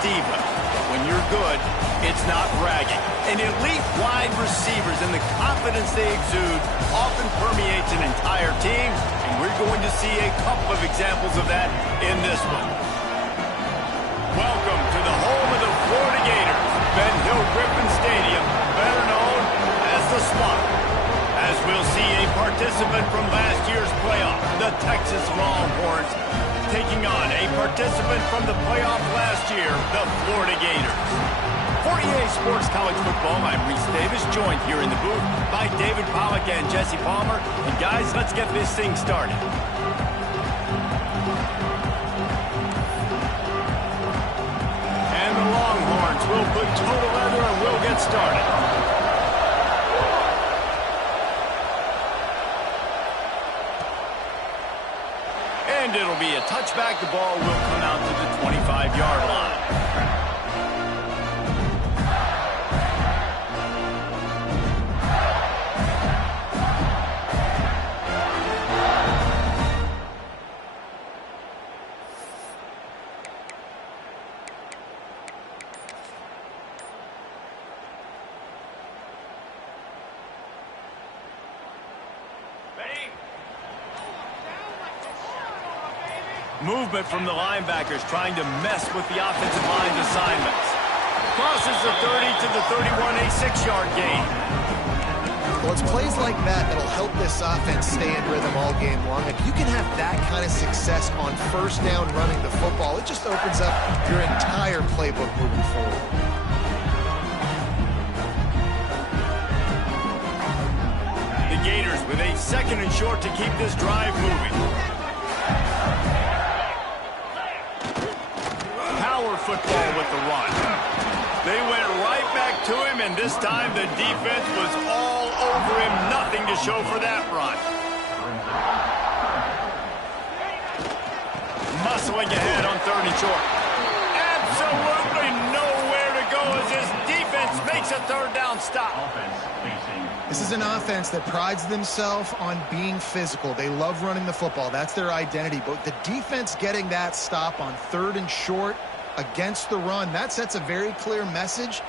diva. But when you're good, it's not bragging. And elite wide receivers and the confidence they exude often permeates an entire team, and we're going to see a couple of examples of that in this one. Welcome to the home of the Florida Gators, Ben Hill Griffin Stadium, better known as the Swamp. As we'll see a participant from last year's playoff, the Texas Longhorns, taking on a participant from the playoff last year, the Florida Gators. For EA Sports College Football, I'm Reese Davis, joined here in the booth by David Pollack and Jesse Palmer. And guys, let's get this thing started. And the Longhorns will put total leather and we'll get started. And it'll be a touchback. The ball will come out to the 25-yard line. Movement from the linebackers trying to mess with the offensive line's assignments. Crosses the 30 to the 31, a 6-yard gain. Well, it's plays like that that'll help this offense stay in rhythm all game long. If you can have that kind of success on first down running the football, it just opens up your entire playbook moving forward. The Gators with a 2nd and short to keep this drive moving. Football with the run. They went right back to him, and this time the defense was all over him. Nothing to show for that run. Muscling ahead on 3rd and short. Absolutely nowhere to go as this defense makes a 3rd down stop. This is an offense that prides themselves on being physical. They love running the football. That's their identity. But the defense getting that stop on 3rd and short against the run, that sets a very clear message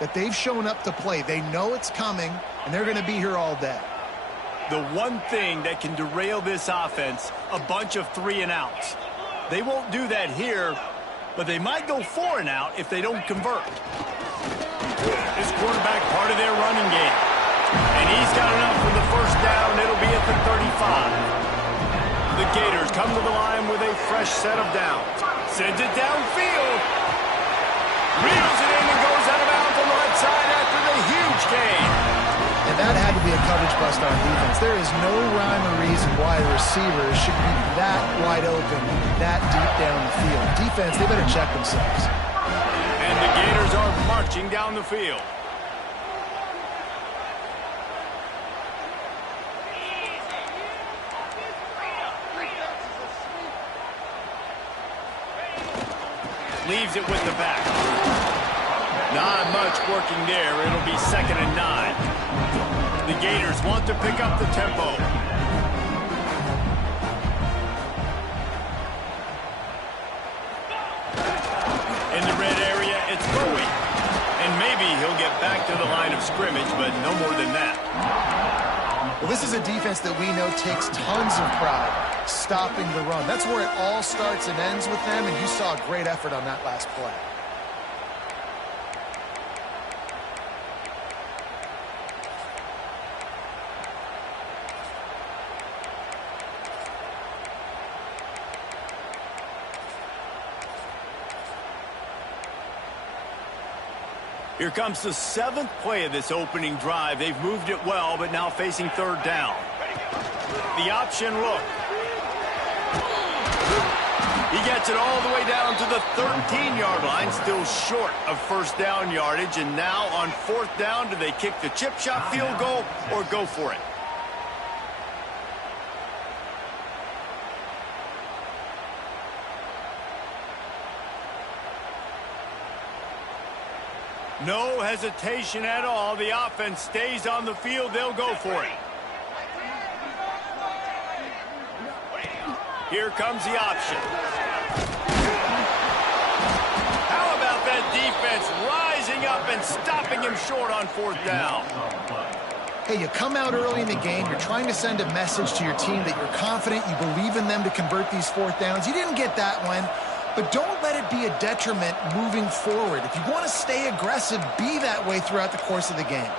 that they've shown up to play. They know it's coming, and they're going to be here all day. The one thing that can derail this offense, a bunch of 3-and-outs. They won't do that here, but they might go 4-and-out if they don't convert. This quarterback part of their running game. And he's got enough for the 1st down. It'll be at the 35. The Gators come to the line with a fresh set of downs. Sends it downfield. Reels it in and goes out of bounds on the right side after the huge gain. And that had to be a coverage bust on defense. There is no rhyme or reason why a receiver should be that wide open, that deep down the field. Defense, they better check themselves. And the Gators are marching down the field. Leaves it with the back. Not much working there. It'll be 2nd and 9. The Gators want to pick up the tempo. In the red area, it's Bowie. And maybe he'll get back to the line of scrimmage, but no more than that. Well, this is a defense that we know takes tons of pride stopping the run. That's where it all starts and ends with them, and you saw a great effort on that last play. Here comes the 7th play of this opening drive. They've moved it well, but now facing 3rd down. The option look. He gets it all the way down to the 13-yard line, still short of 1st down yardage. And now on 4th down, do they kick the chip shot field goal or go for it? No hesitation at all. The offense stays on the field. They'll go for it. Here comes the option. How about defense rising up and stopping him short on 4th down. Hey, you come out early in the game, you're trying to send a message to your team that you're confident, you believe in them to convert these 4th downs. You didn't get that one, but don't let it be a detriment moving forward. If you want to stay aggressive, be that way throughout the course of the game.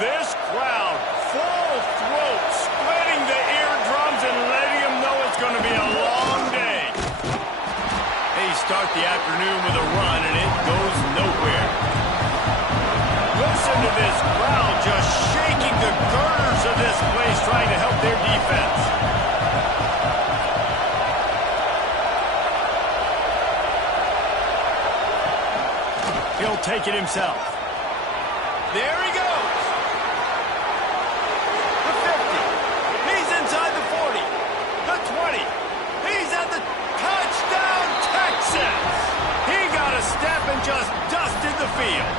This crowd, full throat, splitting the eardrums and letting them know it's going to be a long day. They start the afternoon with a run, and it goes nowhere. Listen to this crowd just shaking the girders of this place, trying to help their defense. He'll take it himself. There he goes. The 50. He's inside the 40. The 20. He's at the touchdown, Texas. He got a step and just dusted the field.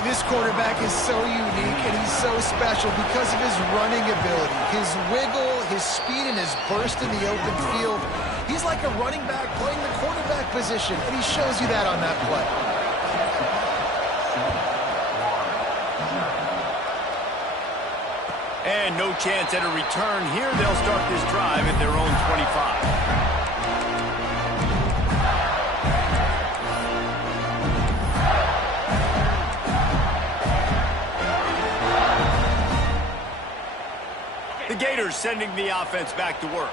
This quarterback is so unique and he's so special because of his running ability, his wiggle, his speed, and his burst in the open field. He's like a running back playing the quarterback position, and he shows you that on that play. And no chance at a return here. They'll start this drive at their own 25. The Gators sending the offense back to work.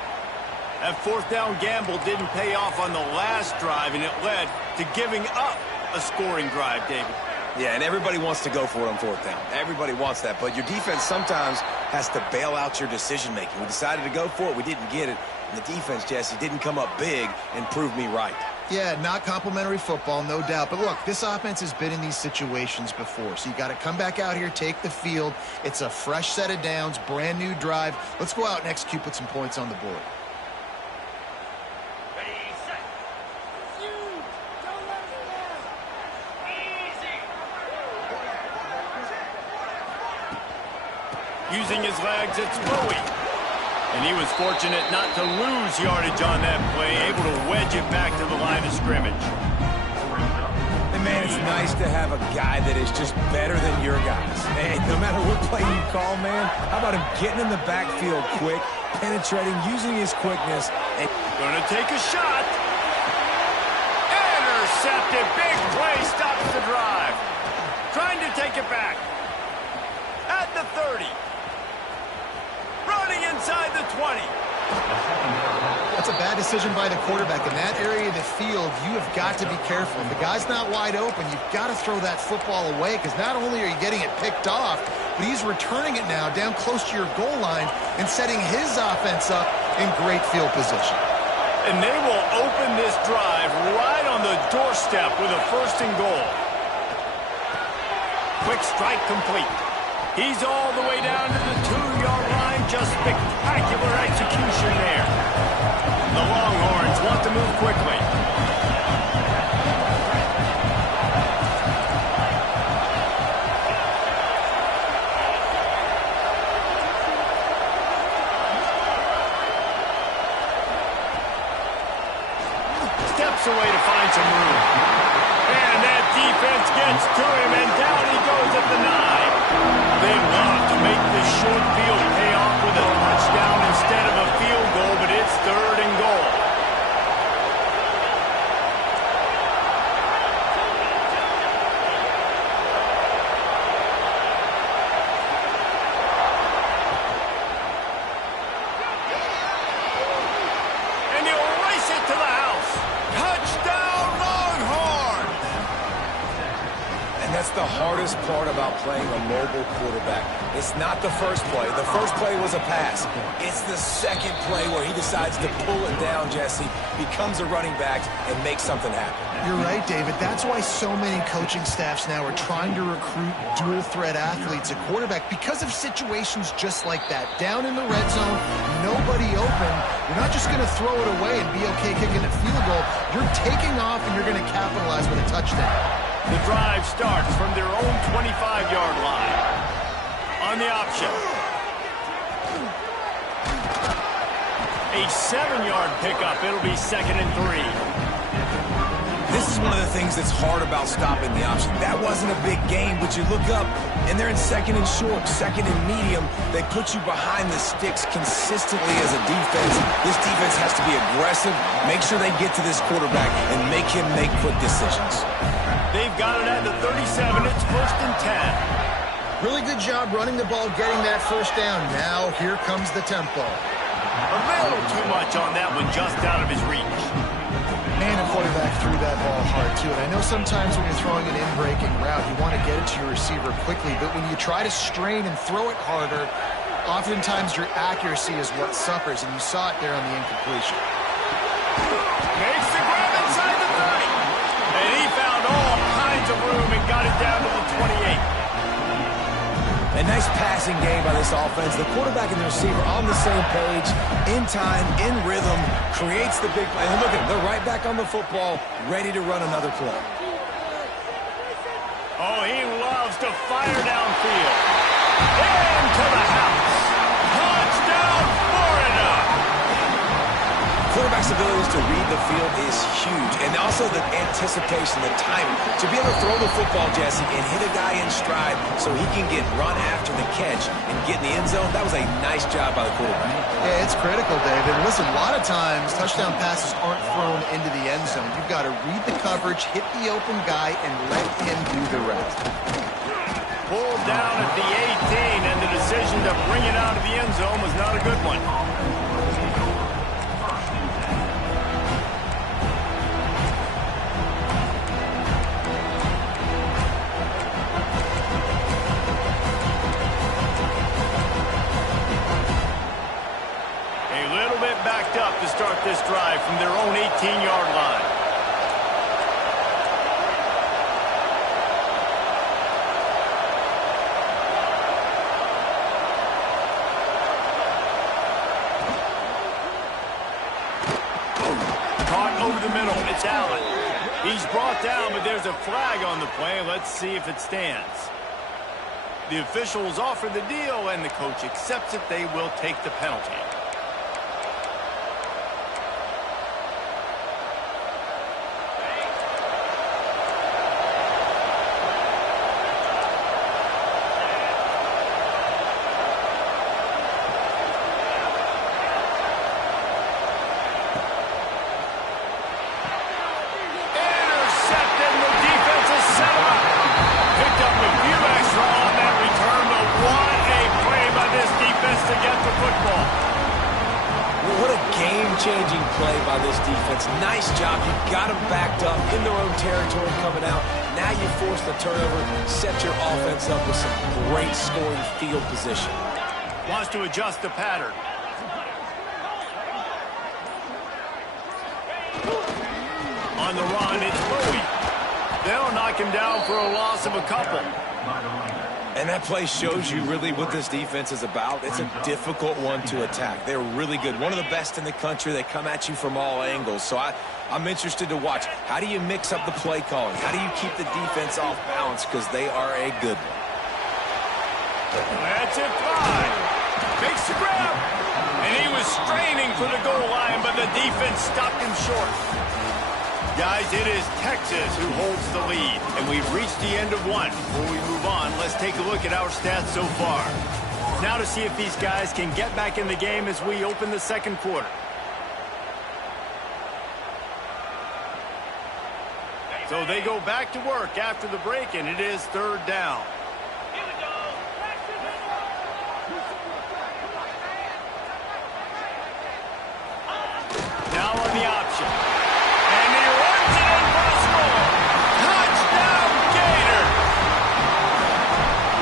That 4th down gamble didn't pay off on the last drive, and it led to giving up a scoring drive, David. Yeah, and everybody wants to go for it on 4th down. Everybody wants that, but your defense sometimes has to bail out your decision-making. We decided to go for it. We didn't get it. And the defense, Jesse, didn't come up big and prove me right. Yeah, not complimentary football, no doubt. But look, this offense has been in these situations before. So you got to come back out here, take the field. It's a fresh set of downs, brand new drive. Let's go out and execute, put some points on the board. Using his legs, it's Bowie. And he was fortunate not to lose yardage on that play, able to wedge it back to the line of scrimmage. And man, it's nice to have a guy that is just better than your guys. Hey, no matter what play you call, man, how about him getting in the backfield quick, penetrating, using his quickness. And gonna take a shot. Intercepted. Big play stops the drive. Trying to take it back. At the 30. Running inside the 20. That's a bad decision by the quarterback. In that area of the field, you have got to be careful. If the guy's not wide open, you've got to throw that football away, because not only are you getting it picked off, but he's returning it now down close to your goal line and setting his offense up in great field position. And they will open this drive right on the doorstep with a 1st and goal. Quick strike complete. He's all the way down to the 2-yard line. Just spectacular execution there. The Longhorns want to move quickly. Steps away to find some room. And that defense gets to him, and down he goes at the 9. They love to make this short field pay off with a touchdown instead of a field goal, but it's 3rd and goal. And he'll race it to the house. Touchdown, Longhorns! And that's the hardest part about playing a mobile quarterback. It's not the first play. The first play was a pass. It's the second play where he decides to pull it down, Jesse, becomes a running back, and makes something happen. You're right, David. That's why so many coaching staffs now are trying to recruit dual-threat athletes at quarterback, because of situations just like that. Down in the red zone, nobody open. You're not just going to throw it away and be okay kicking a field goal. You're taking off, and you're going to capitalize with a touchdown. The drive starts from their own 25-yard line. On the option. A 7-yard pickup. It'll be 2nd and 3. This is one of the things that's hard about stopping the option. That wasn't a big gain, but you look up, and they're in second and short, second and medium. They put you behind the sticks consistently as a defense. This defense has to be aggressive, make sure they get to this quarterback, and make him make quick decisions. They've got it at the 37. It's 1st and 10. Really good job running the ball, getting that first down. Now here comes the tempo. A little too much on that one, just out of his reach. And a quarterback threw that ball hard, too. And I know sometimes when you're throwing an in-breaking route, you want to get it to your receiver quickly. But when you try to strain and throw it harder, oftentimes your accuracy is what suffers. And you saw it there on the incompletion. Makes the grab inside the 30. And he found all kinds of room and got it down to the 28. A nice passing game by this offense. The quarterback and the receiver on the same page, in time, in rhythm, creates the big play. And look at them, they're right back on the football, ready to run another play. Oh, he loves to fire downfield. Into the house. Touchdown, Florida! Quarterback's abilities to read the field is huge. And also the anticipation, the timing. To be able to throw the football, Jesse, and hit a guy in stride so he can get run after the catch and get in the end zone, that was a nice job by the quarterback. Yeah, it's critical, David. Listen, a lot of times touchdown passes aren't thrown into the end zone. You've got to read the coverage, hit the open guy, and let him do the rest. Pulled down at the 18, and the decision to bring it out of the end zone was not a good one. Backed up to start this drive from their own 18-yard line. Caught over the middle. It's Allen. He's brought down, but there's a flag on the play. Let's see if it stands. The officials offer the deal, and the coach accepts it. They will take the penalty. Game-changing play by this defense. Nice job. You got them backed up in their own territory coming out. Now you force the turnover, set your offense up with some great scoring field position. Wants to adjust the pattern. On the run, it's Bowie. They'll knock him down for a loss of a couple. And that play shows you really what this defense is about. It's a difficult one to attack. They're really good. One of the best in the country. They come at you from all angles. So I'm interested to watch. How do you mix up the play calling? How do you keep the defense off balance? Because they are a good one. That's it, 5. Makes the grab. And he was straining for the goal line, but the defense stopped him short. Guys, it is Texas who holds the lead, and we've reached the end of one. Before we move on, let's take a look at our stats so far. Now to see if these guys can get back in the game as we open the second quarter. So they go back to work after the break, and it is 3rd down. Now on the option. And he runs it in for a score. Touchdown, Gator!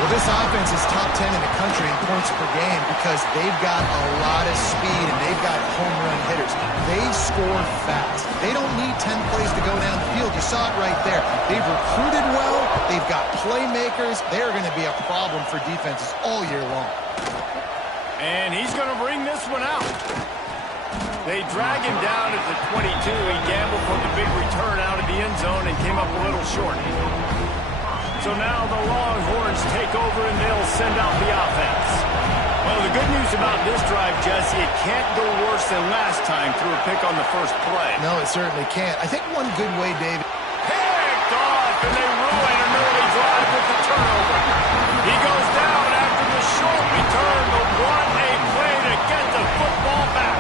Well, this offense is top 10 in the country in points per game because they've got a lot of speed and they've got home run hitters. They score fast. They don't need 10 plays to go down the field. You saw it right there. They've recruited well. They've got playmakers. They're going to be a problem for defenses all year long. And he's going to bring this one out. They drag him down at the 22. He gambled for the big return out of the end zone and came up a little short. So now the Longhorns take over and they'll send out the offense. Well, the good news about this drive, Jesse, it can't go worse than last time through a pick on the first play. No, it certainly can't. I think one good way, David. Picked off, and they ruin an early drive with the turnover. He goes down after the short return, but what a play to get the football back.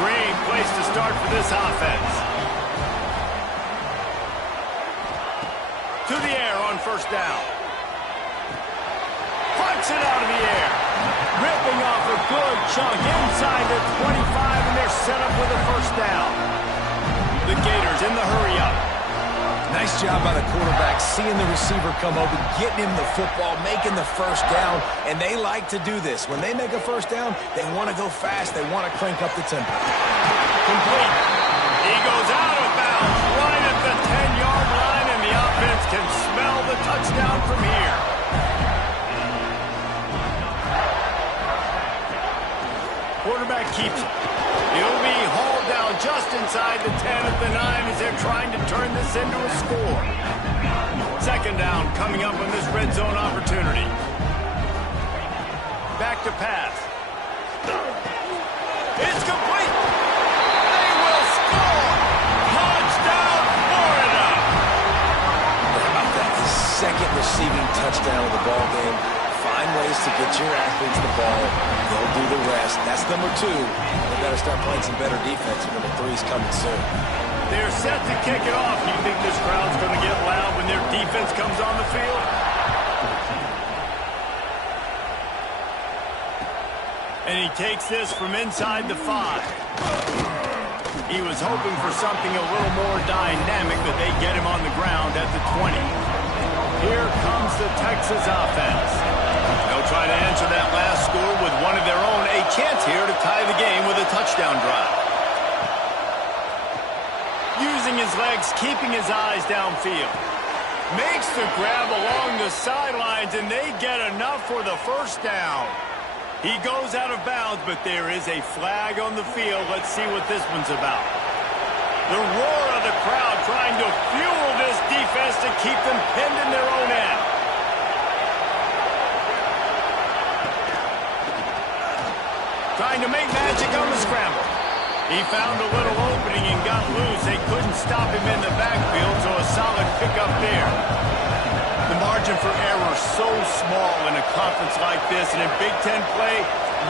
Great place to start for this offense. To the air on first down. Punts it out of the air. Ripping off a good chunk inside the 25, and they're set up with a first down. The Gators in the hurry-up. Nice job by the quarterback, seeing the receiver come open, getting him the football, making the first down, and they like to do this. When they make a first down, they want to go fast. They want to crank up the tempo. Complete. He goes out of bounds right at the 10-yard line, and the offense can smell the touchdown from here. Quarterback keeps it. He'll be hauled down just inside the 10 at the 9 as they're trying to turn this into a score. Second down coming up on this red zone opportunity. Back to pass. It's complete. They will score. Touchdown, Florida. How about that? The second receiving touchdown of the ball game. Find ways to get your athletes the ball. They'll do the rest. That's number 2. They better start playing some better defense. Number 3's coming soon. They're set to kick it off. You think this crowd's going to get loud when their defense comes on the field? And he takes this from inside the 5. He was hoping for something a little more dynamic, but they get him on the ground at the 20. Here comes the Texas offense. They'll try to answer that last score with one of their own. A chance here to tie the game with a touchdown drive. Using his legs, keeping his eyes downfield. Makes the grab along the sidelines, and they get enough for the first down. He goes out of bounds, but there is a flag on the field. Let's see what this one's about. The roar of the crowd trying to fuel this defense to keep them pinned in their own end. Trying to make magic on the scramble. He found a little opening and got loose. They couldn't stop him in the backfield, so a solid pickup there. The margin for error so small in a conference like this, and in Big Ten play,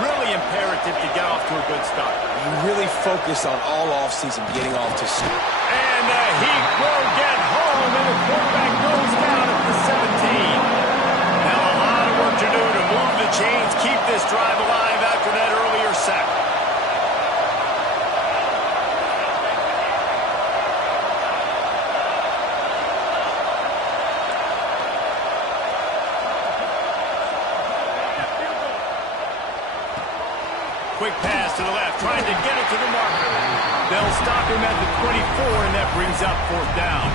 really imperative to get off to a good start. You really focus on all offseason getting off to school. And he will get home, and the quarterback goes down at the 17. Now a lot of work to do to move the chains, keep this drive alive after that earlier sack. Quick pass to the left, trying to get it to the marker. They'll stop him at the 24, and that brings up fourth down.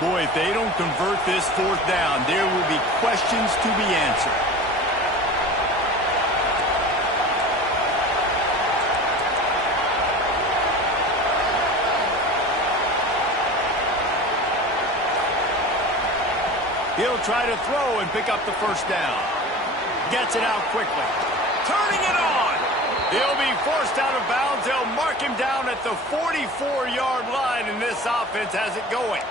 Boy, if they don't convert this fourth down, there will be questions to be answered. He'll try to throw and pick up the first down. Gets it out quickly. Turning it on. He'll be forced out of bounds. They'll mark him down at the 44-yard line, and this offense has it going.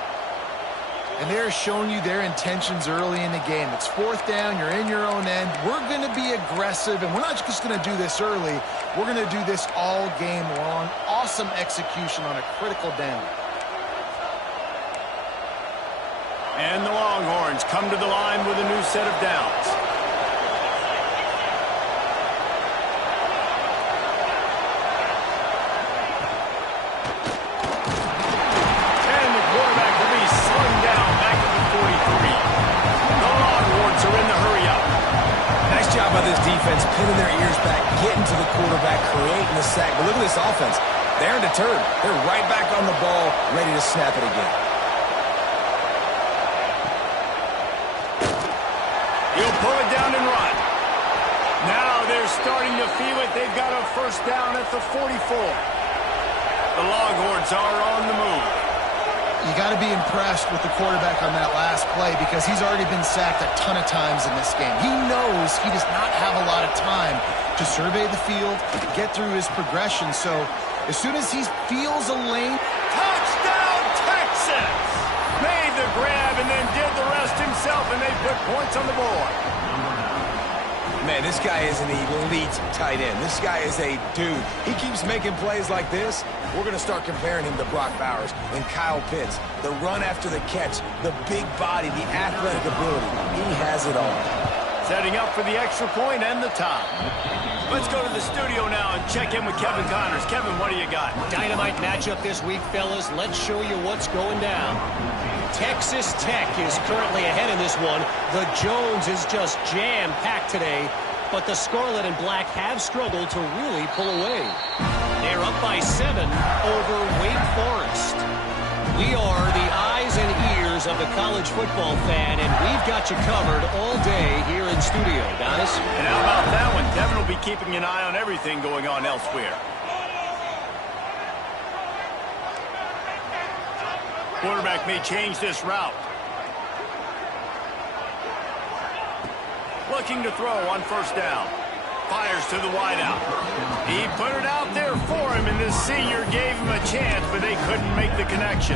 And they're showing you their intentions early in the game. It's fourth down. You're in your own end. We're going to be aggressive, and we're not just going to do this early. We're going to do this all game long. Awesome execution on a critical down. And the Longhorns come to the line with a new set of downs. And the quarterback will be slung down back at the 43. The Longhorns are in the hurry-up. Nice job by this defense, pinning their ears back, getting to the quarterback, creating the sack. But look at this offense. They aren't deterred. They're right back on the ball, ready to snap it again. He'll pull it down and run. Now they're starting to feel it. They've got a first down at the 44. The Longhorns are on the move. You got to be impressed with the quarterback on that last play because he's already been sacked a ton of times in this game. He knows he does not have a lot of time to survey the field, get through his progression. So as soon as he feels a lane... Touchdown, Texas! Made the grab and then did the rest himself, and they put points on the board. Man, this guy is an elite tight end. This guy is a dude. He keeps making plays like this. We're going to start comparing him to Brock Bowers and Kyle Pitts. The run after the catch, the big body, the athletic ability. He has it all. Setting up for the extra point and the top. Let's go to the studio now and check in with Kevin Connors. Kevin, what do you got? Dynamite matchup this week, fellas. Let's show you what's going down. Texas Tech is currently ahead in this one. The Jones is just jam-packed today, but the Scarlet and Black have struggled to really pull away. They're up by 7 over Wake Forest. We are the eyes and ears of the college football fan, and we've got you covered all day here in studio, guys. And how about that one? Kevin will be keeping an eye on everything going on elsewhere. Quarterback may change this route. Looking to throw on first down. Fires to the wideout. He put it out there for him, and this senior gave him a chance, but they couldn't make the connection.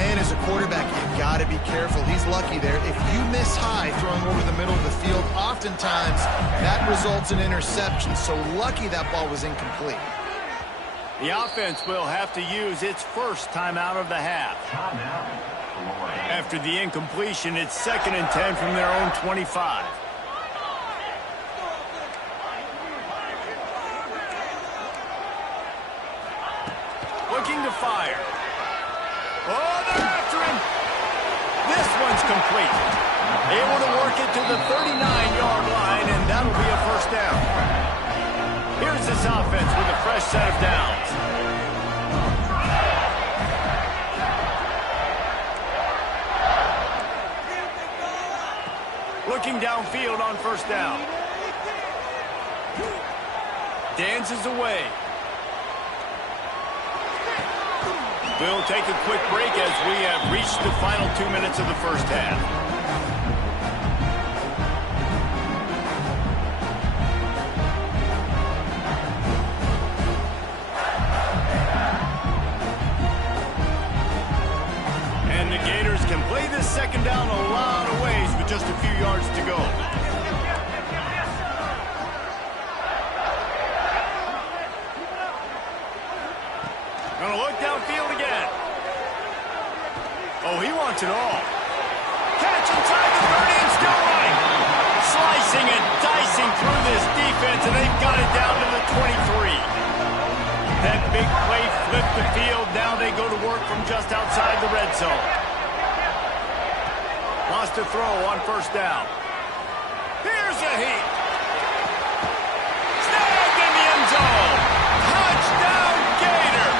Man, as a quarterback, you've got to be careful. He's lucky there. If you miss high throwing over the middle of the field, oftentimes that results in interception. So lucky that ball was incomplete. The offense will have to use its first timeout of the half. After the incompletion, it's 2nd and 10 from their own 25. Looking to fire. Oh, they're after him. This one's complete. Able to work it to the 39-yard line, and that'll be a first down. Here's this offense with a fresh set of downs. Looking downfield on first down. Dances away. We'll take a quick break as we have reached the final 2 minutes of the first half. Can play this second down a lot of ways with just a few yards to go. Gonna look downfield again. Oh, he wants it all. Catch inside the 30 and still running. Slicing and dicing through this defense, and they've got it down to the 23. That big play flipped the field. Now they go to work from just outside the red zone. Lost a throw on first down. Here's a heat. Snagged in the end zone. Touchdown, Gator.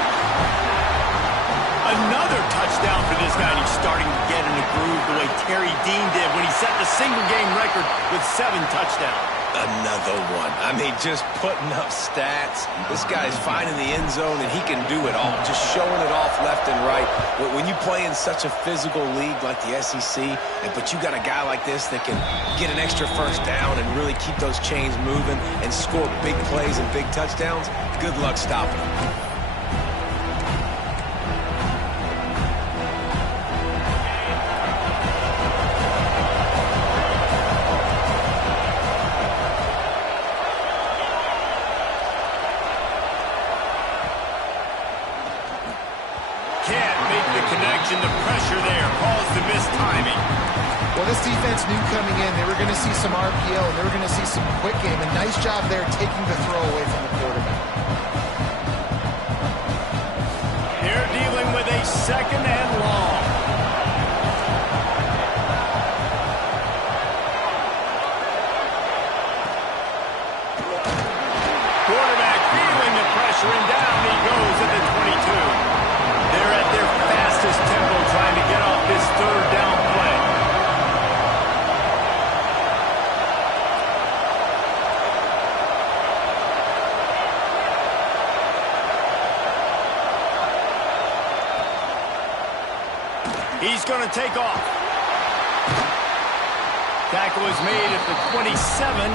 Another touchdown for this guy. And he's starting to get in a groove the way Terry Dean did when he set the single-game record with 7 touchdowns. Another one. I mean, just putting up stats. This guy's finding the end zone, and he can do it all. Just showing it off left and right. When you play in such a physical league like the SEC, but you got a guy like this that can get an extra first down and really keep those chains moving and score big plays and big touchdowns, good luck stopping him. The pressure there caused the missed timing. Well, this defense knew coming in they were going to see some RPO, and they were going to see some quick game. A nice job there taking the throw away from the quarterback. They're dealing with a 2nd and long. Quarterback feeling the pressure, and down he goes at He's going to take off. Tackle is made at the 27.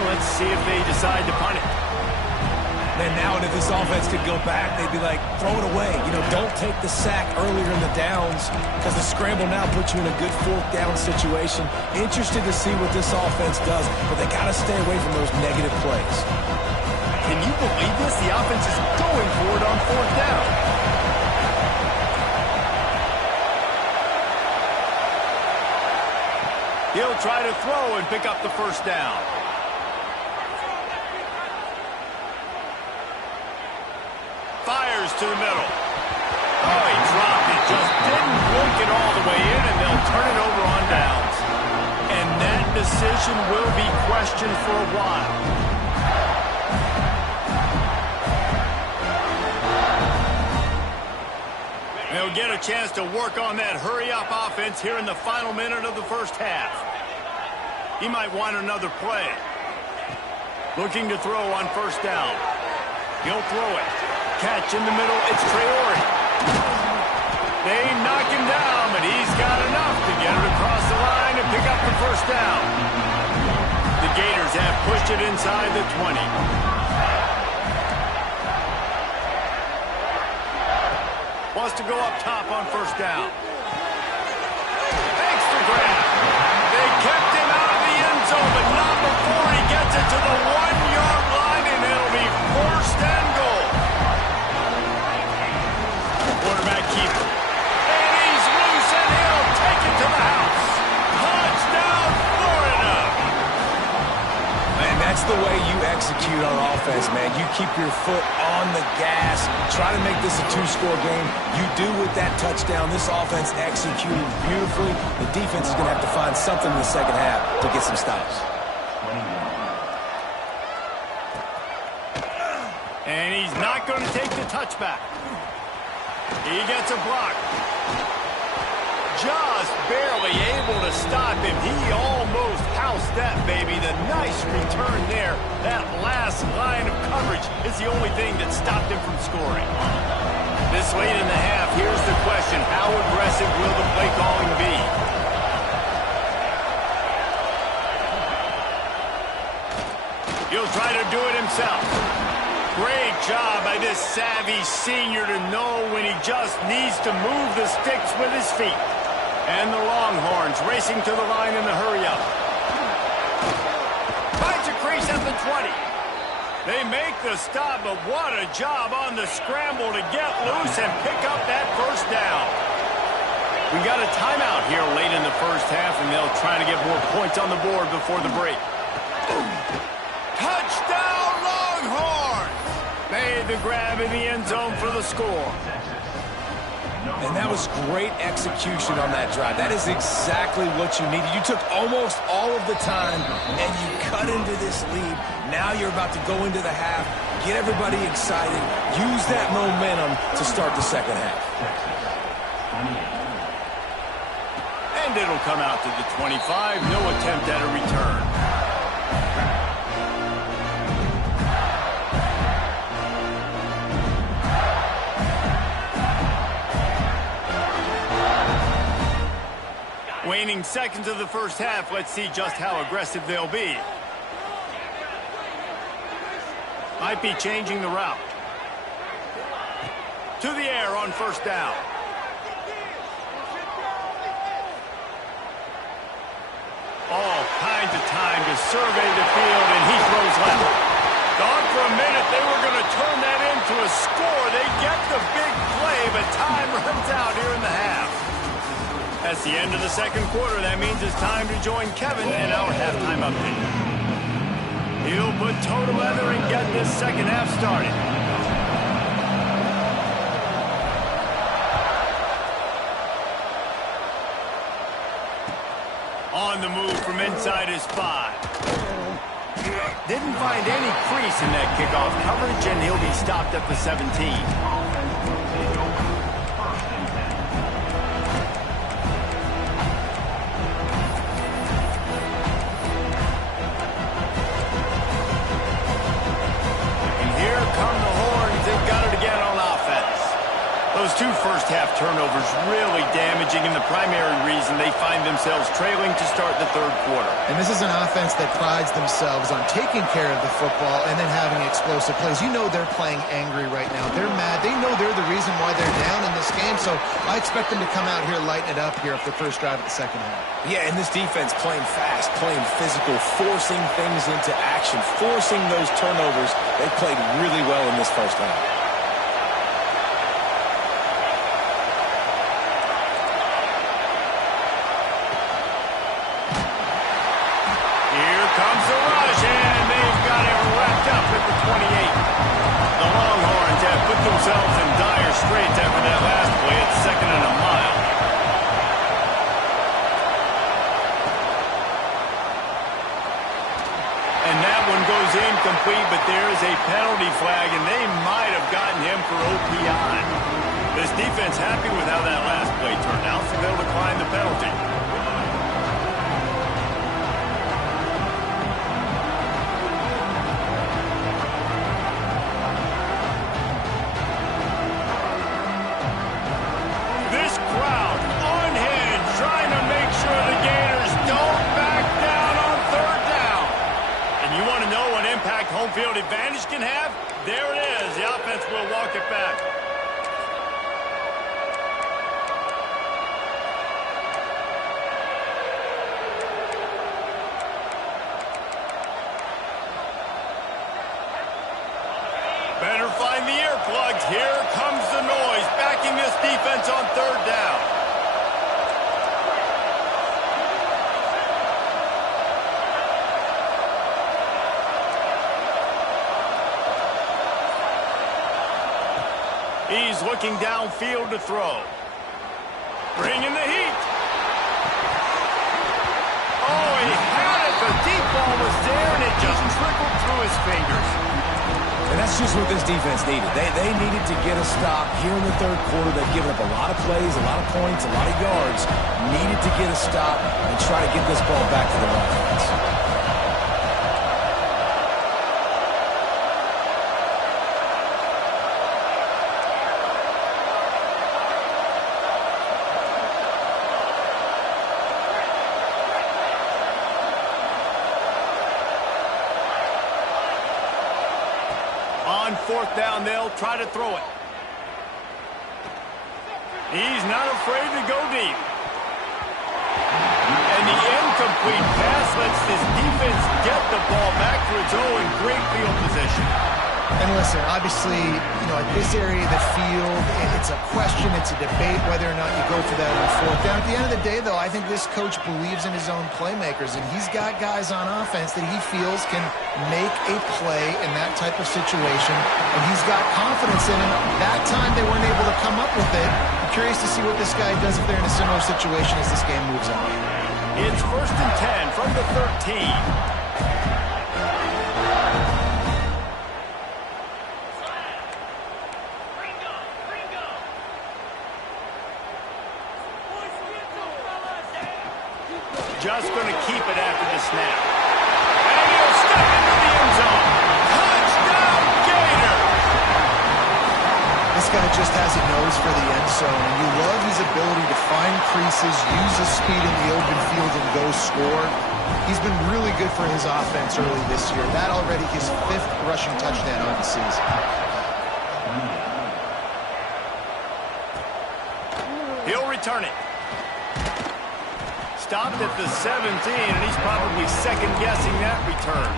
Let's see if they decide to punt it. And now if this offense could go back, they'd be like, throw it away. You know, don't take the sack earlier in the downs because the scramble now puts you in a good fourth down situation. Interested to see what this offense does, but they got to stay away from those negative plays. Can you believe this? The offense is going for it on fourth down. He'll try to throw and pick up the first down. Fires to the middle. Oh, he dropped it. Just didn't work it all the way in, and they'll turn it over on downs. And that decision will be questioned for a while. They'll get a chance to work on that hurry-up offense here in the final minute of the first half. He might want another play. Looking to throw on first down. He'll throw it. Catch in the middle. It's Traore. They knock him down, but he's got enough to get it across the line and pick up the first down. The Gators have pushed it inside the 20. Wants to go up top on first down. Thanks to grab. They kept him out of the end zone, but not before he gets it to the 1-yard line, and it'll be first and goal. Quarterback keeper. And he's loose, and he'll take it to the house. Touchdown, Florida. And that's the way you execute on offense, man. You keep your foot on the gas. Try to make this a two-score game. You do with that touchdown. This offense executed beautifully. The defense is going to have to find something in the second half to get some stops. And he's not going to take the touchback. He gets a block. Just barely able to stop him. He almost housed that baby. The nice return there. That last line of coverage is the only thing that stopped him from scoring. This late in the half, here's the question. How aggressive will the play calling be? He'll try to do it himself. Great job by this savvy senior to know when he just needs to move the sticks with his feet. And the Longhorns racing to the line in the hurry-up. Finds a crease at the 20. They make the stop, but what a job on the scramble to get loose and pick up that first down. We got a timeout here late in the first half, and they'll try to get more points on the board before the break. Touchdown, Longhorns! Made the grab in the end zone for the score. And that was great execution on that drive. That is exactly what you needed. You took almost all of the time, and you cut into this lead. Now you're about to go into the half, get everybody excited, use that momentum to start the second half. And it'll come out to the 25. No attempt at a return. Waning seconds of the first half. Let's see just how aggressive they'll be. Might be changing the route. To the air on first down. All kinds of time to survey the field, and he throws left. Thought for a minute they were going to turn that into a score. They get the big play, but time runs out here in the half. That's the end of the second quarter. That means it's time to join Kevin in our halftime update. He'll put toe to leather and get this second half started. On the move from inside his 5. Didn't find any crease in that kickoff coverage, and he'll be stopped at the 17. Those two first-half turnovers really damaging, and the primary reason they find themselves trailing to start the third quarter. And this is an offense that prides themselves on taking care of the football and then having explosive plays. You know they're playing angry right now. They're mad. They know they're the reason why they're down in this game, so I expect them to come out here, lighten it up here after the first drive of the second half. Yeah, and this defense playing fast, playing physical, forcing things into action, forcing those turnovers. They played really well in this first half. Comes the rush, and they've got it wrapped up at the 28. The Longhorns have put themselves in dire straits after that last play. It's 2nd and a mile. And that one goes incomplete, but there is a penalty flag, and they might have gotten him for OPI. This defense happy with how that last play turned out, so they'll decline the penalty. Home field advantage can have. There it is. The offense will walk it back. Better find the earplugs. Here comes the noise, backing this defense on third down. He's looking downfield to throw. Bringing the heat. Oh, he had it. The deep ball was there, and it just trickled through his fingers. And that's just what this defense needed. They needed to get a stop here in the third quarter. They've given up a lot of plays, a lot of points, a lot of yards. Needed to get a stop and try to get this ball back to the offense. On fourth down, they'll try to throw it. He's not afraid to go deep. And the incomplete pass lets this defense get the ball back to its own great field position. And listen, obviously, at this area of the field, it's a question, it's a debate whether or not you go for that on fourth down. At the end of the day, though, I think this coach believes in his own playmakers, and he's got guys on offense that he feels can make a play in that type of situation, and he's got confidence in him. That time they weren't able to come up with it. I'm curious to see what this guy does if they're in a similar situation as this game moves on. It's 1st and 10 from the 13. Just going to keep it after the snap. And he'll step into the end zone. Touchdown, Gator! This guy just has a nose for the end zone, and you love his ability to find creases, use his speed in the open field, and go score. He's been really good for his offense early this year. That already his 5th rushing touchdown on the season. He'll return it. Stopped at the 17, and he's probably second-guessing that return.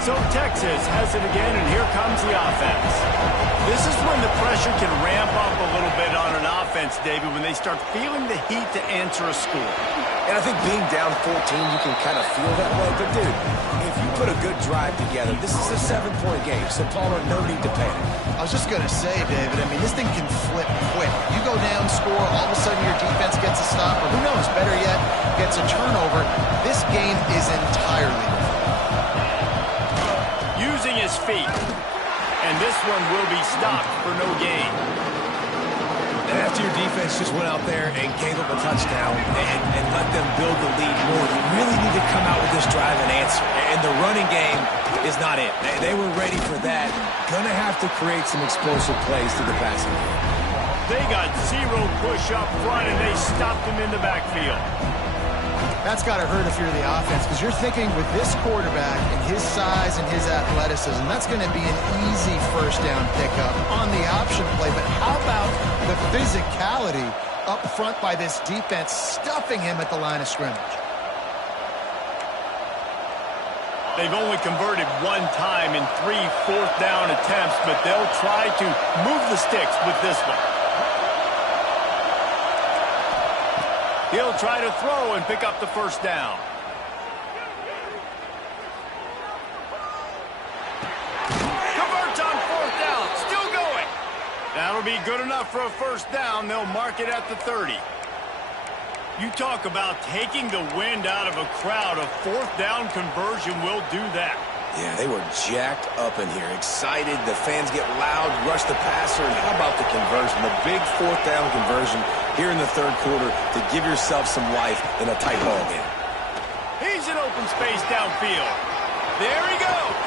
So Texas has it again, and here comes the offense. This is when the pressure can ramp up a little bit on an offense, David, when they start feeling the heat to answer a score. And I think being down 14, you can kind of feel that way. But, dude, if you put a good drive together, this is a 7-point game, so, Palmer, no need to panic. I was just going to say, David, I mean, this thing can flip quick. You go down, score, all of a sudden your defense gets a stop, or who knows, better yet, gets a turnover. This game is entirely different. Using his feet. And this one will be stopped for no gain. And after your defense just went out there and gave up a touchdown and let them build the lead more, you really need to come out with this drive and answer. And the running game is not it. They were ready for that. Gonna have to create some explosive plays to the passing game. They got zero push up front, and they stopped him in the backfield. That's got to hurt if you're the offense, because you're thinking with this quarterback and his size and his athleticism, that's going to be an easy first down pickup on the option play. But how about the physicality up front by this defense, stuffing him at the line of scrimmage? They've only converted one time in 3 fourth-down attempts, but they'll try to move the sticks with this one. He'll try to throw and pick up the first down. Converts on 4th down. Still going. That'll be good enough for a first down. They'll mark it at the 30. You talk about taking the wind out of a crowd. A 4th down conversion will do that. Yeah, they were jacked up in here, excited. The fans get loud, rush the passer, and how about the conversion? The big 4th down conversion here in the 3rd quarter to give yourself some life in a tight ball game. He's in open space downfield. There he goes.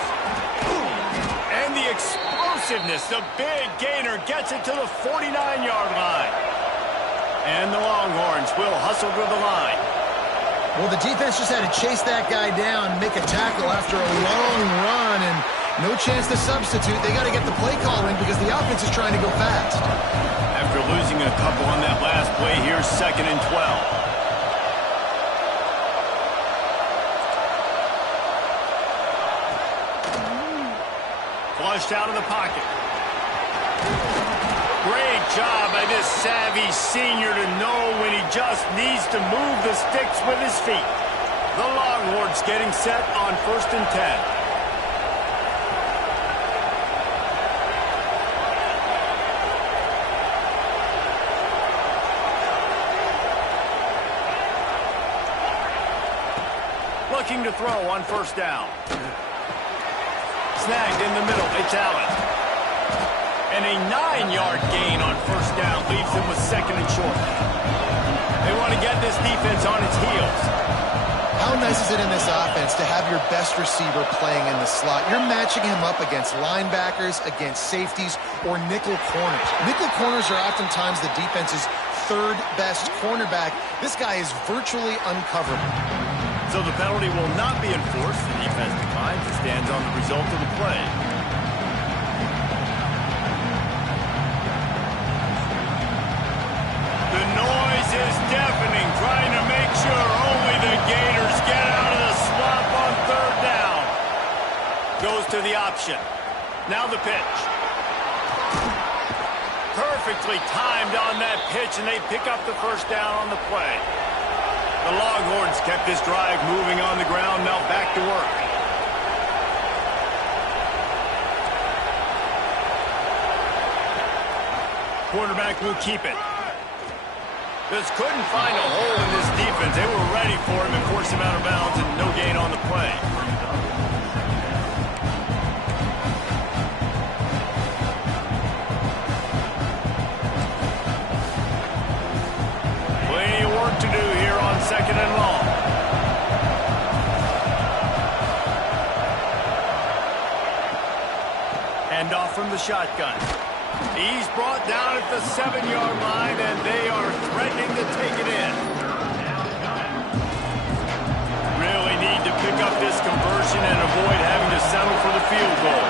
And the explosiveness, the big gainer gets it to the 49-yard line. And the Longhorns will hustle to the line. Well, the defense just had to chase that guy down and make a tackle after a long run, and no chance to substitute. They got to get the play call in because the offense is trying to go fast. After losing a couple on that last play, here's 2nd and 12. Flushed out of the pocket. Great job by this savvy senior to know when he just needs to move the sticks with his feet. The Longhorns getting set on 1st and 10. Looking to throw on 1st down. Snagged in the middle. It's Allen. And a 9-yard gain on 1st down leaves them with 2nd and short. They want to get this defense on its heels. How nice is it in this offense to have your best receiver playing in the slot? You're matching him up against linebackers, against safeties, or nickel corners. Nickel corners are oftentimes the defense's 3rd best cornerback. This guy is virtually uncoverable. So the penalty will not be enforced. The defense declines and stands on the result of the play. The noise is deafening, trying to make sure only the Gators get out of the swamp on 3rd down. Goes to the option. Now the pitch. Perfectly timed on that pitch, and they pick up the first down on the play. The Longhorns kept this drive moving on the ground, now back to work. Quarterback will keep it. Just couldn't find a hole in this defense. They were ready for him and forced him out of bounds, and no gain on the play. Plenty of work to do here on 2nd and long. Handoff from the shotgun. He's brought down at the 7-yard line, and they are threatening to take it in. Really need to pick up this conversion and avoid having to settle for the field goal.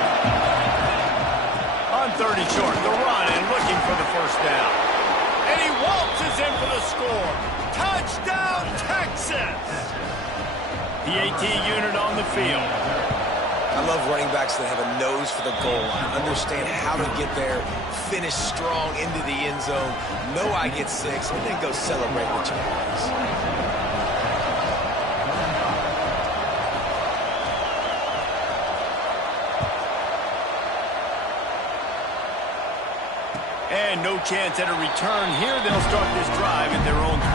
On 30 short, the run and looking for the first down. And he waltzes in for the score. Touchdown, Texas! The AT unit on the field. I love running backs that have a nose for the goal line, understand how to get there, finish strong into the end zone, know I get 6, and then go celebrate with your boys. And no chance at a return here. They'll start this drive at their own 25.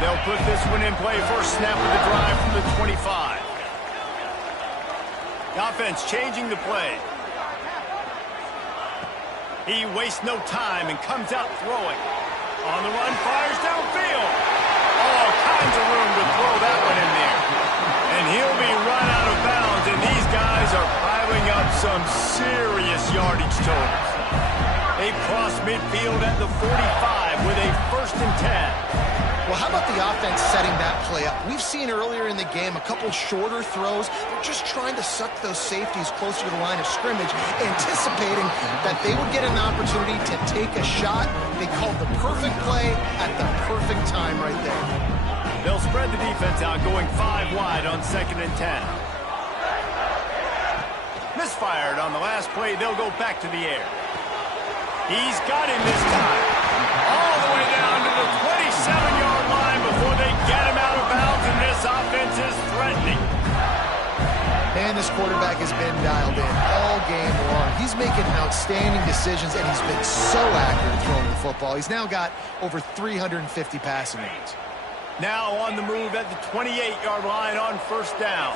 They'll put this one in play. First snap of the drive from the 25. Offense changing the play. He wastes no time and comes out throwing. On the run, fires downfield. All kinds of room to throw that one in there. And he'll be run out of bounds, and these guys are piling up some serious yardage totals. They cross midfield at the 45 with a 1st and 10. Well, how about the offense setting that play up? We've seen earlier in the game a couple shorter throws. They're just trying to suck those safeties closer to the line of scrimmage, anticipating that they would get an opportunity to take a shot. They called the perfect play at the perfect time right there. They'll spread the defense out, going 5 wide on 2nd and 10. Misfired on the last play. They'll go back to the air. He's got him this time. All the way down to the 27-yard line before they get him out of bounds, and this offense is threatening. Man, this quarterback has been dialed in all game long. He's making outstanding decisions, and he's been so accurate throwing the football. He's now got over 350 passing yards. Now on the move at the 28-yard line on 1st down.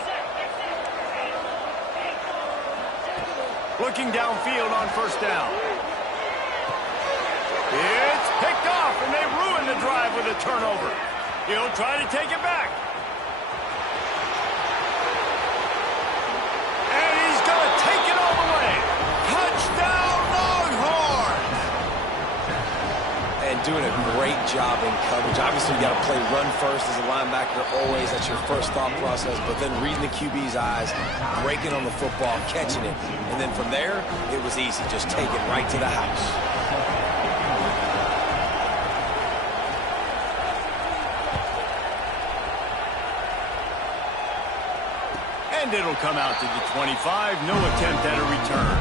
Looking downfield on 1st down. It's picked off, and they ruin the drive with a turnover. He'll try to take it back. And he's going to take it all the way. Touchdown, Longhorns! And doing a great job in coverage. Obviously, you got to play run first as a linebacker always. That's your first thought process. But then reading the QB's eyes, breaking on the football, catching it. And then from there, it was easy. Just take it right to the house. And it'll come out to the 25. No attempt at a return.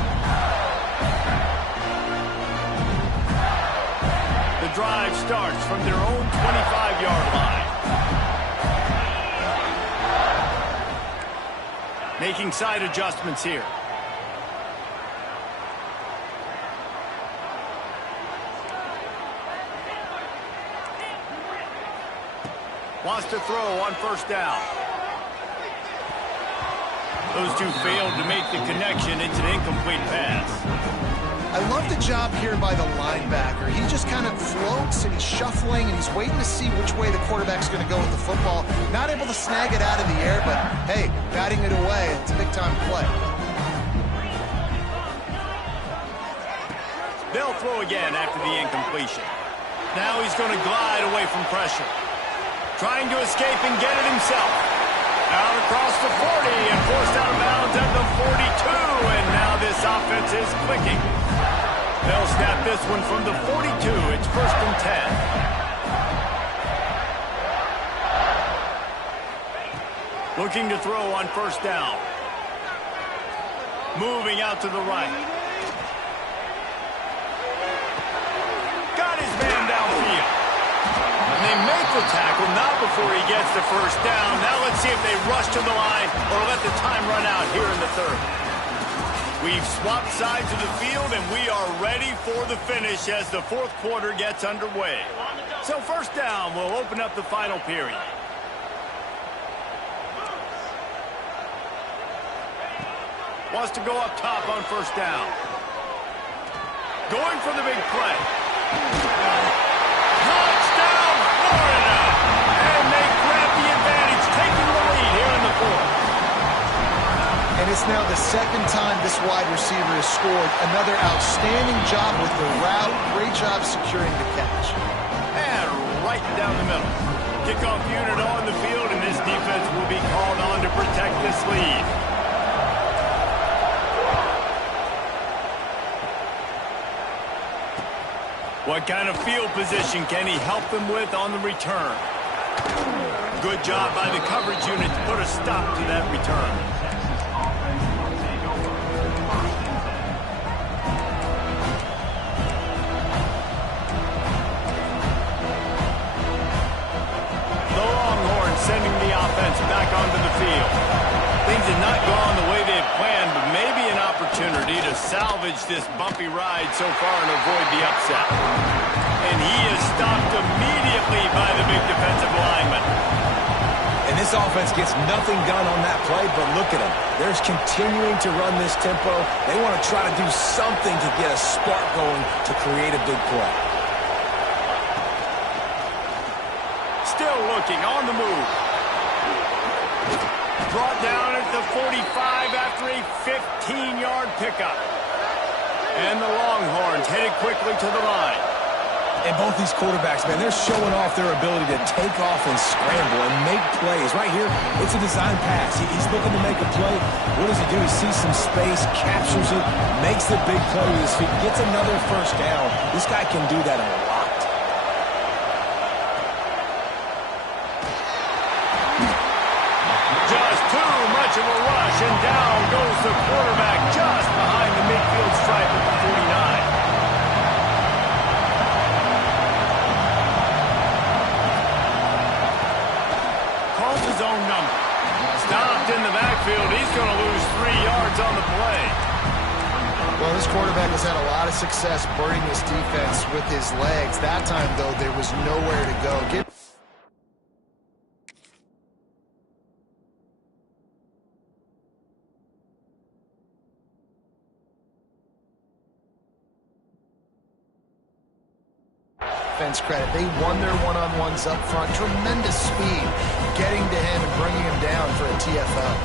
The drive starts from their own 25-yard line. Making side adjustments here. Wants to throw on 1st down. Those two failed to make the connection. It's an incomplete pass. I love the job here by the linebacker. He just kind of floats, and he's shuffling, and he's waiting to see which way the quarterback's going to go with the football. Not able to snag it out of the air, but, hey, batting it away, it's a big-time play. They'll throw again after the incompletion. Now he's going to glide away from pressure. Trying to escape and get it himself. Out across the 40 and forced out of bounds at the 42. And now this offense is clicking. They'll snap this one from the 42. It's 1st and 10. Looking to throw on 1st down. Moving out to the right. Got his man downfield. And they make the tackle, not before he gets the 1st down. Now let's see if they rush to the line or let the time run out here in the 3rd. We've swapped sides of the field, and we are ready for the finish as the 4th quarter gets underway. So 1st down will open up the final period. Wants to go up top on 1st down. Going for the big play. Touchdown, Florida! And they grab the advantage, taking the lead here in the 4th. And it's now the 2nd time this wide receiver has scored. Another outstanding job with the route. Great job securing the catch. And right down the middle. Kickoff unit on the field, and this defense will be called on to protect this lead. What kind of field position can he help them with on the return? Good job by the coverage unit to put a stop to that return. The Longhorns sending the offense back onto the field. Things have not gone the way they had planned, but maybe an opportunity to salvage this bumpy ride so far and avoid the upset. And he is stopped immediately by the big defensive lineman. And This offense gets nothing done on that play, but look at them. They're continuing to run this tempo. They want to try to do something to get a spark going to create a big play. Still looking on the move. Brought down at the 45 after a 15-yard pickup. And the Longhorns headed quickly to the line. And both these quarterbacks, man, they're showing off their ability to take off and scramble and make plays. Right here, it's a design pass. He's looking to make a play. What does he do? He sees some space, captures it, makes the big play with his feet, gets another first down. This guy can do that a lot. Just too much of a rush, and down goes the quarterback just behind the midfield stripe at the 49. His own number. Stopped in the backfield. He's going to lose 3 yards on the play. Well, this quarterback has had a lot of success burning this defense with his legs. That time, though, there was nowhere to go. Credit. They won their one-on-ones up front. Tremendous speed getting to him and bringing him down for a TFL.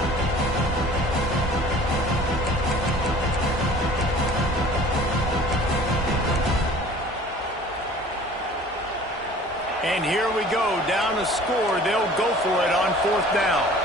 And here we go. Down a score. They'll go for it on 4th down.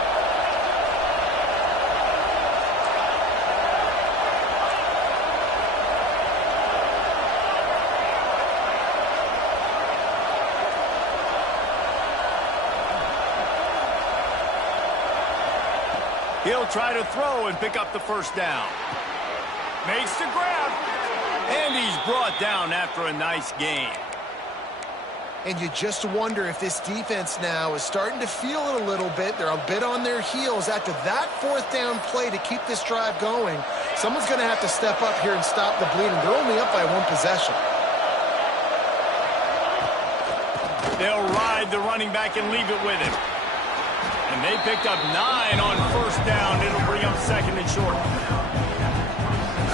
He'll try to throw and pick up the first down. Makes the grab. And he's brought down after a nice gain. And you just wonder if this defense now is starting to feel it a little bit. They're a bit on their heels after that 4th down play to keep this drive going. Someone's going to have to step up here and stop the bleeding. They're only up by 1 possession. They'll ride the running back and leave it with him. And they picked up 9 on 1st down. It'll bring up 2nd and short.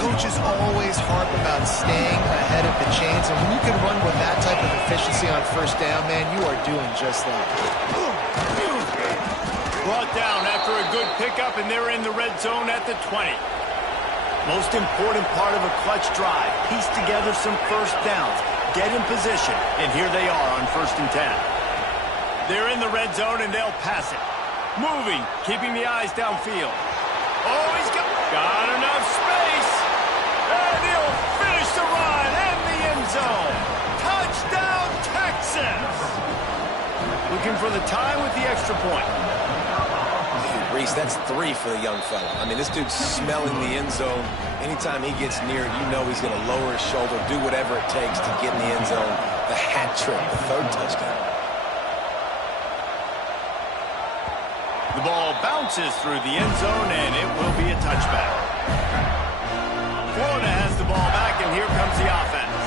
Coaches always harp about staying ahead of the chains, and when you can run with that type of efficiency on 1st down, man, you are doing just that. Brought down after a good pickup, and they're in the red zone at the 20. Most important part of a clutch drive. Piece together some 1st downs. Get in position, and here they are on 1st and 10. They're in the red zone, and they'll pass it. Moving, keeping the eyes downfield. Oh, he's got enough space. And he'll finish the run in the end zone. Touchdown, Texas. Looking for the time with the extra point. Reese, that's 3 for the young fella. I mean, this dude's smelling the end zone. Anytime he gets near it, you know he's going to lower his shoulder, do whatever it takes to get in the end zone. The hat trick, the 3rd touchdown. The ball bounces through the end zone, and it will be a touchback. Florida has the ball back, and here comes the offense.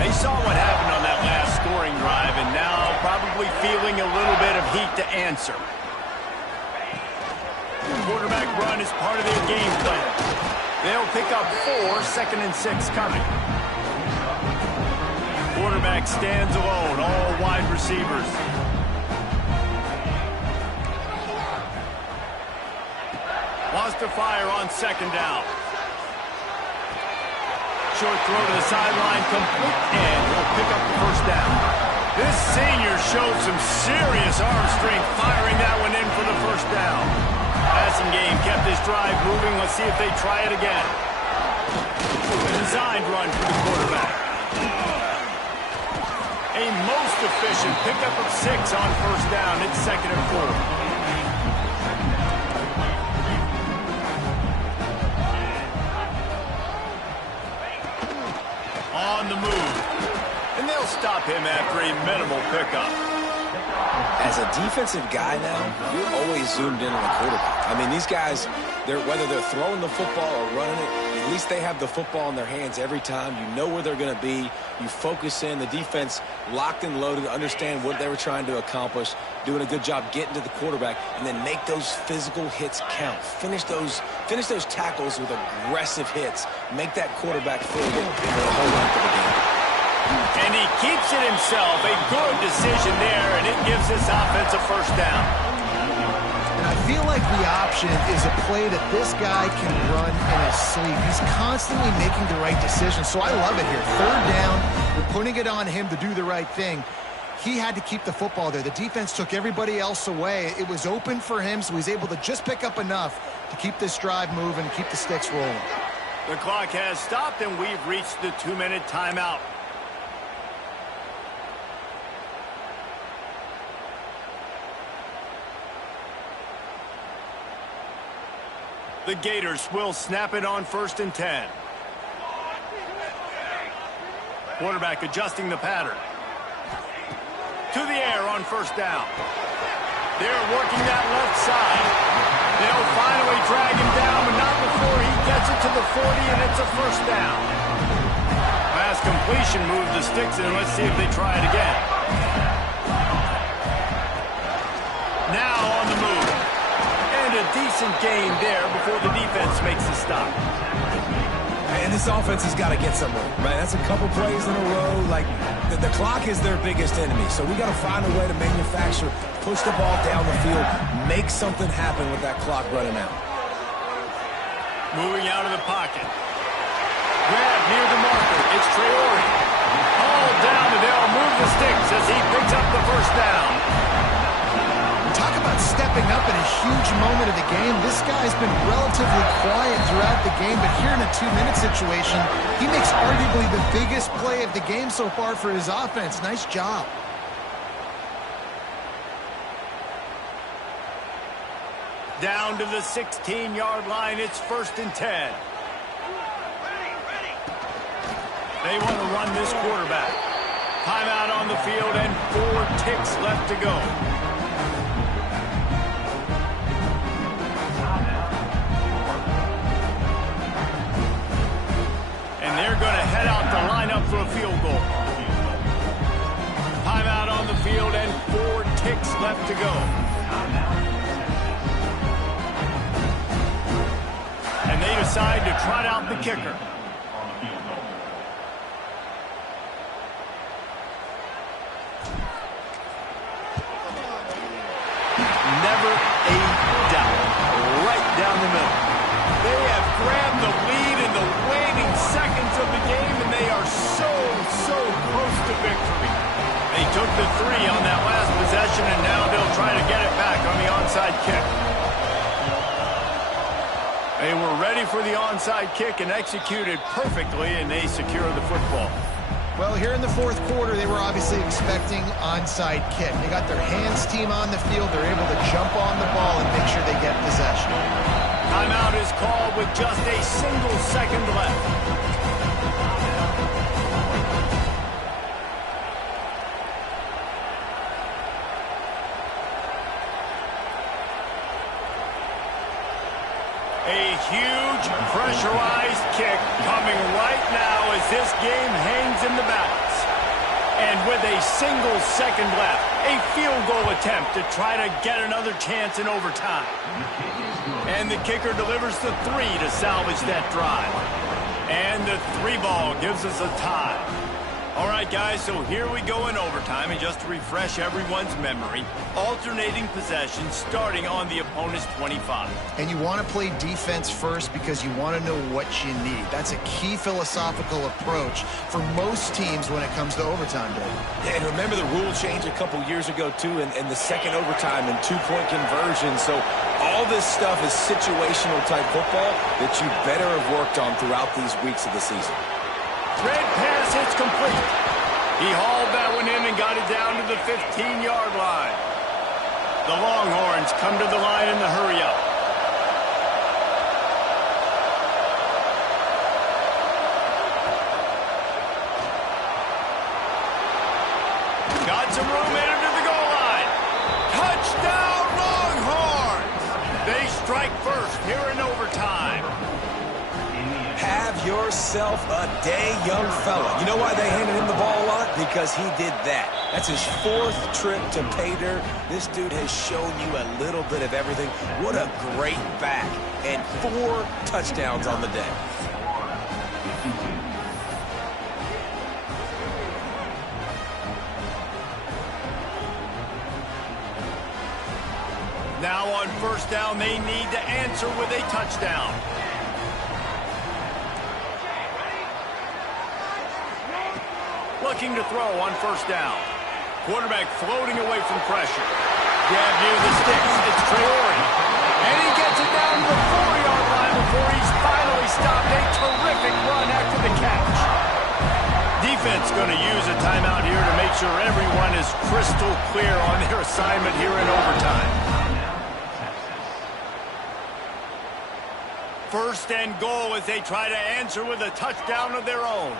They saw what happened on that last scoring drive, and now probably feeling a little bit of heat to answer. The quarterback run is part of their game plan. They'll pick up 4, 2nd and 6 coming. Quarterback stands alone, all wide receivers. Wants to fire on 2nd down. Short throw to the sideline, complete, and he'll pick up the 1st down. This senior showed some serious arm strength firing that one in for the 1st down. Passing game kept this drive moving. Let's see if they try it again. Designed run for the quarterback. A most efficient pickup of 6 on 1st down. It's 2nd and 4. On the move. And they'll stop him after a minimal pickup. As a defensive guy now, you're always zoomed in on the quarterback. I mean, these guys, whether they're throwing the football or running it, you At least they have the football in their hands every time. You know where they're going to be. You focus in. The defense locked and loaded, understand what they were trying to accomplish, doing a good job getting to the quarterback, and then make those physical hits count. Finish those tackles with aggressive hits. Make that quarterback feel it and they'll hold on to the game. And he keeps it himself. A good decision there, and it gives this offense a first down. And I feel like the option is a play that this guy can run in his sleep. He's constantly making the right decisions, so I love it here. Third down, we're putting it on him to do the right thing. He had to keep the football there. The defense took everybody else away. It was open for him, so he's able to just pick up enough to keep this drive moving, keep the sticks rolling. The clock has stopped, and we've reached the 2-minute timeout. The Gators will snap it on 1st and 10. Quarterback adjusting the pattern. To the air on 1st down. They're working that left side. They'll finally drag him down, but not before he gets it to the 40, and it's a 1st down. Pass completion moved the sticks, and let's see if they try it again. Now on the move. And a decent gain there before the defense makes the stop. And this offense has got to get somewhere, right? That's a couple plays in a row. Like, the clock is their biggest enemy. So we got to find a way to manufacture, push the ball down the field, make something happen with that clock running out. Moving out of the pocket. Grab near the marker. It's Traore. All down, and they'll move the sticks as he picks up the 1st down. Talk about stepping up in a huge moment of the game. This guy's been relatively quiet throughout the game, but here in a 2-minute situation, he makes arguably the biggest play of the game so far for his offense. Nice job. Down to the 16-yard line, it's 1st and 10. They want to run this quarterback. Timeout on the field and 4 ticks left to go. And they're going to head out the lineup for a field goal. Timeout on the field and 4 ticks left to go. And they decide to trot out the kicker. Never a doubt. Right down the middle. They have grabbed the lead in the waning seconds of the game, and they are so close to victory. They took the 3 on that last possession, and now they'll try to get it back on the onside kick. They were ready for the onside kick and executed perfectly, and they secure the football. Well, here in the 4th quarter, they were obviously expecting onside kick. They got their hands team on the field. They're able to jump on the ball and make sure they get possession. Timeout is called with just a single second left. A huge pressurized kick coming right now as this game hangs in the balance. And with a single second left, a field goal attempt to try to get another chance in overtime. And the kicker delivers the 3 to salvage that drive. And the 3 ball gives us a tie. All right, guys, so here we go in overtime, and just to refresh everyone's memory, alternating possessions starting on the opponent's 25. And you want to play defense first because you want to know what you need. That's a key philosophical approach for most teams when it comes to overtime, David. Yeah, and remember the rule change a couple years ago, too, and the second overtime and 2-point conversion. So all this stuff is situational type football that you better have worked on throughout these weeks of the season. Red pass hits complete. He hauled that one in and got it down to the 15-yard line. The Longhorns come to the line in the hurry-up. Got some room headed to the goal line. Touchdown, Longhorns! They strike first here in overtime. yourself a day, young fella. You know why they handed him the ball a lot? Because he did that. That's his 4th trip to pay dirt. This dude has shown you a little bit of everything. What a great back. And 4 touchdowns on the day. Now on first down, they need to answer with a touchdown. Looking to throw on first down. Quarterback floating away from pressure. Jab near the sticks. It's Traore. And he gets it down to the 4-yard line before he's finally stopped. A terrific run after the catch. Defense going to use a timeout here to make sure everyone is crystal clear on their assignment here in overtime. First and goal as they try to answer with a touchdown of their own.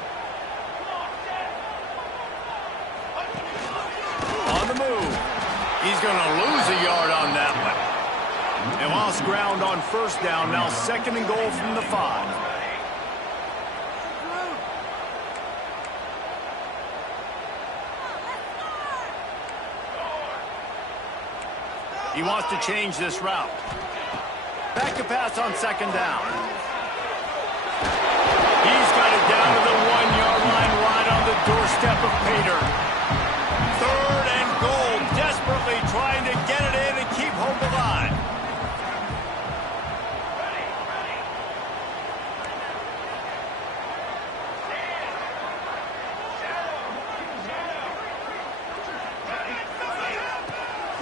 On the move. He's going to lose a yard on that one. They lost ground on first down. Now 2nd and goal from the 5. He wants to change this route. Back to pass on 2nd down. He's got it down to the 1-yard line right on the doorstep of Pater. 3rd and goal, desperately trying to get it in and keep hope alive.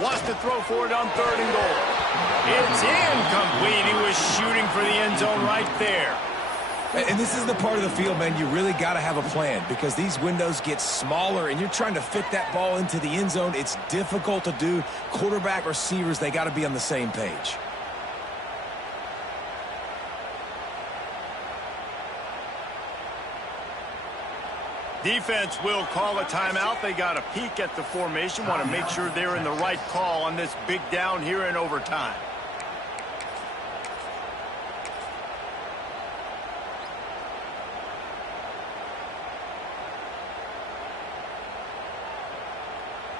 Wants to throw for it on 3rd and goal. It's incomplete. He was shooting for the end zone right there. And this is the part of the field, man, you really got to have a plan because these windows get smaller and you're trying to fit that ball into the end zone. It's difficult to do. Quarterback, receivers, they got to be on the same page. Defense will call a timeout. They got a peek at the formation. Want to make sure they're in the right call on this big down here in overtime.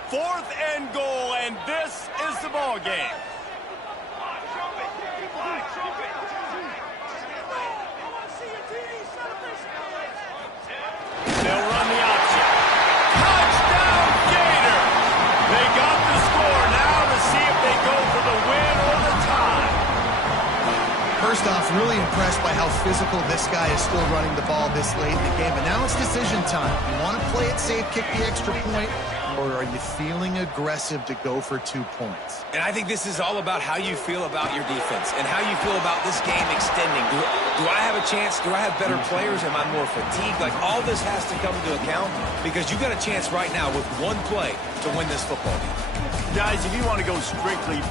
Fourth and goal, and this is the ball game. They'll run the option. Touchdown, Gator! They got the score now to see if they go for the win or the tie. First off, really impressed by how physical this guy is still running the ball this late in the game. And now it's decision time. You want to play it safe, kick the extra point, or are you feeling aggressive to go for 2 points? And I think this is all about how you feel about your defense and how you feel about this game extending. Do I have a chance? Do I have better players? Am I more fatigued? Like, all this has to come into account because you got a chance right now with 1 play to win this football game. Guys, if you want to go strictly